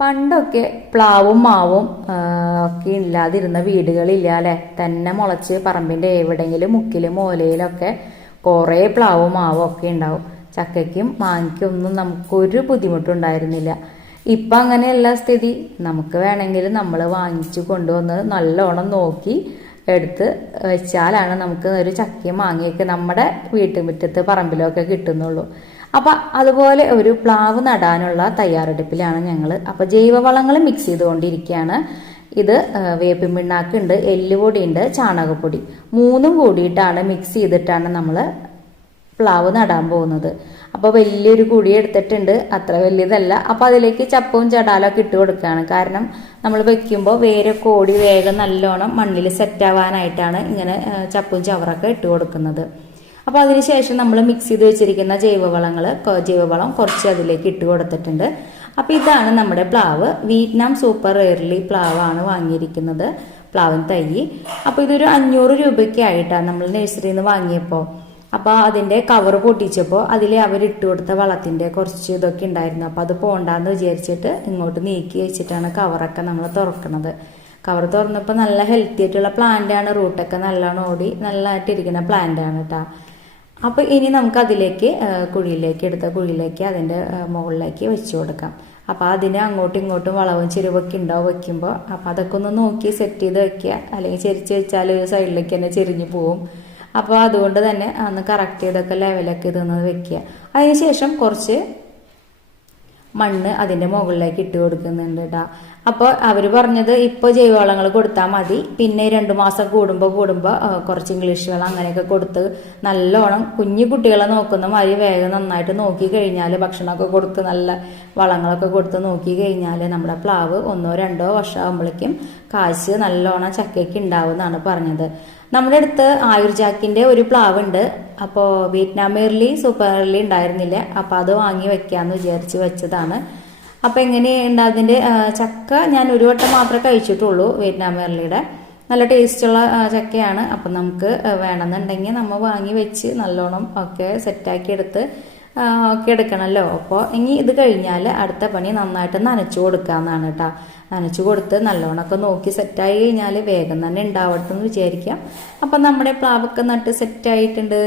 പണ്ടൊക്കെ പ്ലാവും മാവും ഒക്കെ ഇല്ലാതിരുന്ന വീടുകളില്ല അല്ലെ. തന്നെ മുളച്ച് പറമ്പിന്റെ എവിടെയെങ്കിലും മുക്കിലും മൂലയിലൊക്കെ കുറേ പ്ലാവും മാവും ഒക്കെ ഉണ്ടാവും. ചക്കയ്ക്കും മാങ്ങയ്ക്കും ഒന്നും നമുക്കൊരു ബുദ്ധിമുട്ടുണ്ടായിരുന്നില്ല. ഇപ്പം അങ്ങനെയല്ല സ്ഥിതി. നമുക്ക് വേണമെങ്കിൽ നമ്മൾ വാങ്ങിച്ചു കൊണ്ടുവന്ന് നല്ലോണം നോക്കി എടുത്ത് വെച്ചാലാണ് നമുക്ക് ഒരു ചക്കയും മാങ്ങയൊക്കെ നമ്മുടെ വീട്ടുമുറ്റത്ത് പറമ്പിലൊക്കെ കിട്ടുന്നുള്ളൂ. അപ്പൊ അതുപോലെ ഒരു പ്ലാവ് നടാനുള്ള തയ്യാറെടുപ്പിലാണ് ഞങ്ങൾ. അപ്പൊ ജൈവവളങ്ങൾ മിക്സ് ചെയ്തുകൊണ്ടിരിക്കുകയാണ്. ഇത് വേപ്പിൻ പിണ്ണാക്കുണ്ട്, എല്ലുപൊടി ഉണ്ട്, ചാണകപ്പൊടി, മൂന്നും കൂടിയിട്ടാണ് മിക്സ് ചെയ്തിട്ടാണ് നമ്മൾ പ്ലാവ് നടാൻ പോകുന്നത്. അപ്പോൾ വലിയൊരു കുഴി എടുത്തിട്ടുണ്ട്, അത്ര വലിയതല്ല. അപ്പൊ അതിലേക്ക് ചപ്പവും ചടാലൊക്കെ ഇട്ട് കൊടുക്കുകയാണ്. കാരണം നമ്മൾ വെക്കുമ്പോൾ വേരൊക്കെ ഓടി വേഗം നല്ലോണം മണ്ണിൽ സെറ്റ് ആവാനായിട്ടാണ് ഇങ്ങനെ ചപ്പും ചവറൊക്കെ ഇട്ട് കൊടുക്കുന്നത്. അപ്പോൾ അതിനുശേഷം നമ്മൾ മിക്സ് ചെയ്ത് വെച്ചിരിക്കുന്ന ജൈവവളം കുറച്ച് അതിലേക്ക് ഇട്ട് കൊടുത്തിട്ടുണ്ട്. അപ്പോൾ ഇതാണ് നമ്മുടെ പ്ലാവ്. വിയറ്റ്നാം സൂപ്പർ എയർലി പ്ലാവാണ് വാങ്ങിയിരിക്കുന്നത്, പ്ലാവിൻ തൈ. അപ്പോൾ ഇതൊരു 500 രൂപയ്ക്ക് ആയിട്ടാണ് നമ്മൾ നഴ്സറിയിൽ നിന്ന് വാങ്ങിയപ്പോൾ. അപ്പോൾ അതിൻ്റെ കവർ പൊട്ടിച്ചപ്പോൾ അതിൽ അവരിട്ട് കൊടുത്ത വളത്തിൻ്റെ കുറച്ച് ഇതൊക്കെ ഉണ്ടായിരുന്നു. അപ്പോൾ അത് പോണ്ടാന്ന് വിചാരിച്ചിട്ട് ഇങ്ങോട്ട് നീക്കി വെച്ചിട്ടാണ് കവറൊക്കെ നമ്മൾ തുറക്കുന്നത്. കവർ തുറന്നപ്പോൾ നല്ല ഹെൽത്തി ആയിട്ടുള്ള പ്ലാന്റാണ്. റൂട്ടൊക്കെ നല്ലോണം ഓടി നല്ലതായിട്ടിരിക്കുന്ന പ്ലാന്റാണ് കേട്ടോ. അപ്പോൾ ഇനി നമുക്ക് അതിലേക്ക് എടുത്ത കുഴിയിലേക്ക് അതിൻ്റെ മുകളിലേക്ക് വെച്ച് കൊടുക്കാം. അപ്പോൾ അതിന് അങ്ങോട്ടും ഇങ്ങോട്ടും വളവും ചെരുവൊക്കെ ഉണ്ടാവും വെക്കുമ്പോൾ. അപ്പോൾ അതൊക്കെ ഒന്ന് നോക്കി സെറ്റ് ചെയ്ത് വെക്കുക, അല്ലെങ്കിൽ ചെരിച്ച് വെച്ചാൽ ഒരു സൈഡിലേക്ക് തന്നെ ചെരിഞ്ഞു പോവും. അപ്പോൾ അതുകൊണ്ട് തന്നെ ഒന്ന് കറക്റ്റ് ചെയ്തൊക്കെ ലെവലൊക്കെ ഇതൊന്ന് വെക്കുക. അതിനുശേഷം കുറച്ച് മണ്ണ് അതിൻ്റെ മുകളിലേക്ക് ഇട്ട് കൊടുക്കുന്നുണ്ട് കേട്ടോ. അപ്പോൾ അവർ പറഞ്ഞത് ഇപ്പോൾ ജൈവവളങ്ങൾ കൊടുത്താൽ മതി, പിന്നെ 2 മാസം കൂടുമ്പോൾ കുറച്ച് ഇംഗ്ലീഷ് വളം അങ്ങനെയൊക്കെ കൊടുത്ത് നല്ലോണം കുഞ്ഞു കുട്ടികളെ നോക്കുന്ന മാതിരി വേഗം നന്നായിട്ട് നോക്കി കഴിഞ്ഞാൽ, ഭക്ഷണമൊക്കെ കൊടുത്ത് നല്ല വളങ്ങളൊക്കെ കൊടുത്ത് നോക്കി കഴിഞ്ഞാൽ നമ്മുടെ പ്ലാവ് 1-2 വർഷം ആകുമ്പോഴേക്കും കാശ് നല്ലോണം ചക്കയ്ക്ക് ഉണ്ടാവും എന്നാണ് പറഞ്ഞത്. നമ്മുടെ അടുത്ത് ആയുർജാക്കിൻ്റെ ഒരു പ്ലാവ് ഉണ്ട്. അപ്പോൾ വിയറ്റ്നാം എയർലി സൂപ്പർ എയർലി ഉണ്ടായിരുന്നില്ല, അപ്പോൾ അത് വാങ്ങി വെക്കാമെന്ന് വിചാരിച്ച് വെച്ചതാണ്. അപ്പോൾ എങ്ങനെയുണ്ട് അതിൻ്റെ ചക്ക? ഞാൻ ഒരു വട്ടം മാത്രമേ കഴിച്ചിട്ടുള്ളൂ വിയറ്റ്നാം എയർലിയുടെ. നല്ല ടേസ്റ്റുള്ള ചക്കയാണ്. അപ്പം നമുക്ക് വേണമെന്നുണ്ടെങ്കിൽ നമ്മൾ വാങ്ങി വെച്ച് നല്ലോണം ഒക്കെ സെറ്റാക്കി എടുത്ത് ഒക്കെ എടുക്കണമല്ലോ. അപ്പോൾ ഇനി ഇത് കഴിഞ്ഞാൽ അടുത്ത പണി നന്നായിട്ട് നനച്ചു കൊടുക്കാമെന്നാണ് കേട്ടോ. നനച്ചു കൊടുത്ത് നല്ലോണമൊക്കെ നോക്കി സെറ്റായി കഴിഞ്ഞാൽ വേഗം തന്നെ ഉണ്ടാവട്ടെ എന്ന് വിചാരിക്കാം. അപ്പം നമ്മുടെ പ്ലാവൊക്കെ നട്ട് സെറ്റായിട്ടുണ്ട്.